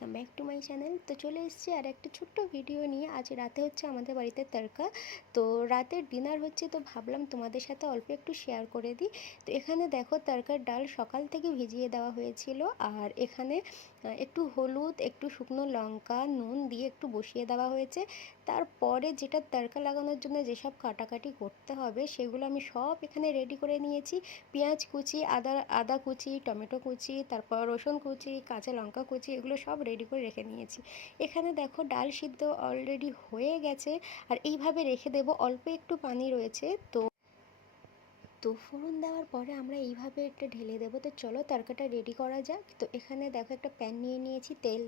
Welcome back to my channel. তো চলে এসেছি আর একটা ছোট্ট ভিডিও নিয়ে। আজ রাতে হচ্ছে আমাদের বাড়িতে তড়কা। তো রাতের ডিনার হচ্ছে, তো ভাবলাম তোমাদের সাথে অল্প একটু শেয়ার করে দিই। তো এখানে দেখো, তড়কার ডাল সকাল থেকে ভিজিয়ে দেওয়া হয়েছিল। আর এখানে একটু হলুদ, একটু শুকনো লঙ্কা, নুন দিয়ে একটু বসিয়ে দেওয়া হয়েছে। তারপরে যেটা তড়কা লাগানোর জন্য যেসব কাটাকাটি করতে হবে সেগুলো আমি সব এখানে রেডি করে নিয়েছি। পেঁয়াজ কুচি, আদা আদা কুচি, টমেটো কুচি, তারপর রসুন কুচি, কাঁচা লঙ্কা কুচি, এগুলো সব রেডি করে রেখে নিয়েছি। এখানে দেখো ডাল সিদ্ধ অলরেডি হয়ে গেছে। আর এইভাবে রেখে দেবো, অল্প একটু পানি রয়েছে। তো তো ফোড়ন দেওয়ার পরে আমরা এইভাবে এটা ঢেলে দেবো। তো চলো তরকাটা রেডি করা যাক। তো এখানে দেখো একটা প্যান নিয়ে নিয়েছি, তেল।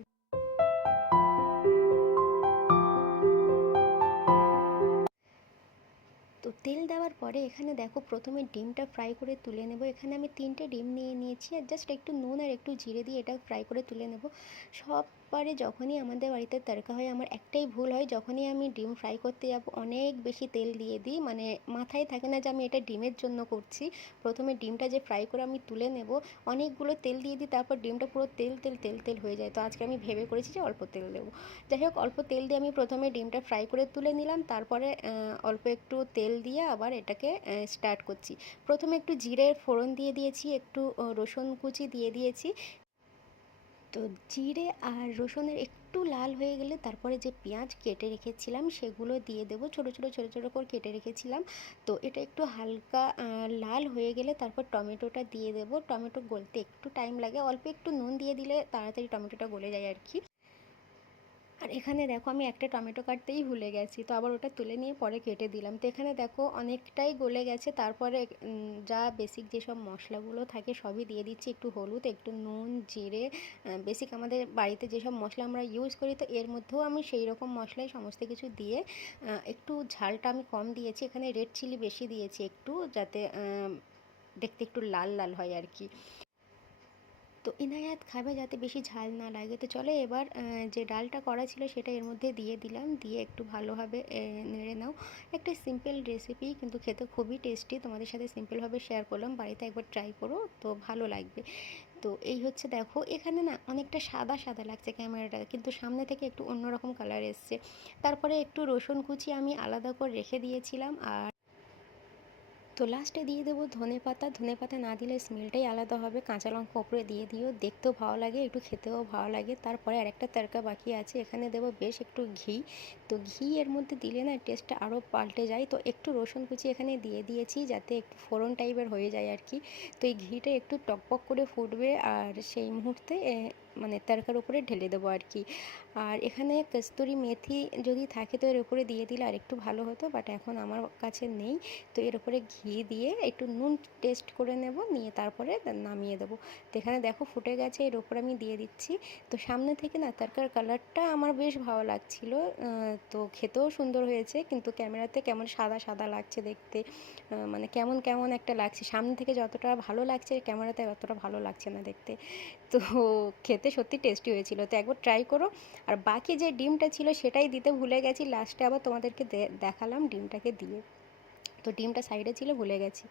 তো তেল দেওয়ার পরে এখানে দেখো প্রথমে ডিমটা ফ্রাই করে তুলে নেব। এখানে আমি 3টে ডিম নিয়ে নিয়েছি, আর জাস্ট একটু নুন আর একটু জিরে দিয়ে এটা ফ্রাই করে তুলে নেব। সববারে যখনই আমাদের বাড়িতে তড়কা হয়, আমার একটাই ভুল হয়, যখনই আমি ডিম ফ্রাই করতে যাব অনেক বেশি তেল দিয়ে দিই। মানে মাথায় থাকে না যে আমি এটা ডিমের জন্য করছি। প্রথমে ডিমটা যে ফ্রাই করে আমি তুলে নেব, অনেকগুলো তেল দিয়ে দিই, তারপর ডিমটা পুরো তেল তেল তেল তেল হয়ে যায়। তো আজকে আমি ভেবে করেছি যে অল্প তেল দেবো। যাই হোক, অল্প তেল দিয়ে আমি প্রথমে ডিমটা ফ্রাই করে তুলে নিলাম। তারপরে অল্প একটু তেল দিয়ে আবার এটাকে স্টার্ট করছি। প্রথমে একটু জিরের ফোড়ন দিয়ে দিয়েছি, একটু রসুন কুচি দিয়ে দিয়েছি। তো জিরে আর রসুনের একটু লাল হয়ে গেলে তারপরে যে পেঁয়াজ কেটে রেখেছিলাম সেগুলো দিয়ে দেবো, ছোটো ছোটো ছোটো ছোটো করে কেটে রেখেছিলাম। তো এটা একটু হালকা লাল হয়ে গেলে তারপর টমেটোটা দিয়ে দেবো। টমেটো গলতে একটু টাইম লাগে, অল্প একটু নুন দিয়ে দিলে তাড়াতাড়ি টমেটোটা গলে যায় আর কি। আর এখানে দেখো আমি একটা টমেটো কাটতেই ভুলে গেছি, তো আবার ওটা তুলে নিয়ে পরে কেটে দিলাম। তো এখানে দেখো অনেকটাই গলে গেছে। তারপরে যা বেসিক যেসব মশলাগুলো থাকে সবই দিয়ে দিচ্ছি। একটু হলুদ, একটু নুন, জিরে, বেসিক আমাদের বাড়িতে যেসব মশলা আমরা ইউজ করি, তো এর মধ্যেও আমি সেই রকম মশলাই সমস্ত কিছু দিয়ে একটু ঝালটা আমি কম দিয়েছি। এখানে রেড চিলি বেশি দিয়েছি একটু, যাতে দেখতে একটু লাল লাল হয় আর কি। তো ইনায়াত খাবে যাতে বেশি ঝাল না লাগে। তো চলো এবার যে ডালটা করা ছিল সেটা এর মধ্যে দিয়ে দিলাম, দিয়ে একটু ভালোভাবে নেড়ে নাও। একটা সিম্পল রেসিপি, কিন্তু খেতে খুবই টেস্টি। তোমাদের সাথে সিম্পলভাবে শেয়ার করলাম, বাড়িতে একবার ট্রাই করো, তো ভালো লাগবে। তো এই হচ্ছে দেখো, এখানে না অনেকটা সাদা সাদা লাগছে ক্যামেরাটা, কিন্তু সামনে থেকে একটু অন্যরকম কালার এসছে। তারপরে একটু রসুন কুচি আমি আলাদা করে রেখে দিয়েছিলাম। আর তো লাস্টে দিয়ে দেবো ধনেপাতা। ধনেপাতা না দিলে স্মেলটাই আলাদা হবে। কাঁচা লঙ্কা ওপরে দিয়ে দিও, দেখতেও ভালো লাগে, একটু খেতেও ভালো লাগে। তারপরে আরেকটা তড়কা বাকি আছে, এখানে দেবো বেশ একটু ঘি। তো ঘি এর মধ্যে দিলে না টেস্টটা আরও পাল্টে যায়। তো একটু রসুন কুচি এখানে দিয়ে দিয়েছি, যাতে একটু ফোড়ন টাইপের হয়ে যায় আর কি। তো এই ঘিটা একটু টকবক করে ফুটবে, আর সেই মুহূর্তে মানে তড়কার উপরে ঢেলে দেবো আর কি। আর এখানে কস্তুরি মেথি যদি থাকে তো এর উপরে দিয়ে দিলে আর একটু ভালো হতো, বাট এখন আমার কাছে নেই। তো এর উপরে ঘি দিয়ে একটু নুন টেস্ট করে নেব, নিয়ে তারপরে নামিয়ে দেবো। তো এখানে দেখো ফুটে গেছে, এর উপর আমি দিয়ে দিচ্ছি। তো সামনে থেকে না তরকার কালারটা আমার বেশ ভালো লাগছিল, তো খেতেও সুন্দর হয়েছে, কিন্তু ক্যামেরাতে কেমন সাদা সাদা লাগছে দেখতে। মানে কেমন কেমন একটা লাগছে, সামনে থেকে যতটা ভালো লাগছে ক্যামেরাতে অতটা ভালো লাগছে না দেখতে। তো খেতে সত্যি টেস্টি হয়েছিল, তো একবার ট্রাই করো। আর বাকি যে ডিমটা ছিল সেটাই দিতে ভুলে গেছি, লাস্টে আবার তোমাদেরকে দেখালাম ডিমটাকে দিয়ে। তো ডিমটা সাইডে ছিল, ভুলে গেছি।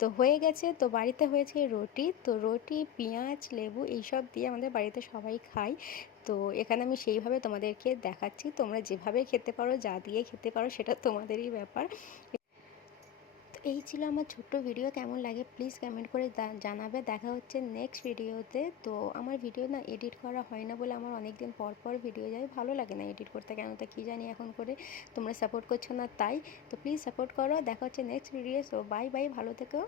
তো হয়ে গেছে। তো বাড়িতে হয়েছে রুটি। তো রুটি, পেঁয়াজ, লেবু এইসব দিয়ে আমাদের বাড়িতে সবাই খায়। তো এখানে আমি সেইভাবে তোমাদেরকে দেখাচ্ছি, তোমরা যেভাবে খেতে পারো, যা দিয়ে খেতে পারো সেটা তোমাদেরই ব্যাপার। তো এই ছিল আমার ছোট্ট ভিডিও। কেমন লাগে প্লিজ কমেন্ট করে জানাবে। দেখা হচ্ছে নেক্সট ভিডিওতে। তো আমার ভিডিও না এডিট করা হয় না বলে আমার অনেক দিন পর পর ভিডিও যায়, ভালো লাগে না এডিট করতে, কেন তা কী জানি এখন করে। তোমরা সাপোর্ট করছো না তাই। তো প্লিজ সাপোর্ট করো। দেখা হচ্ছে next video. So bye bye, ভালো থেকো।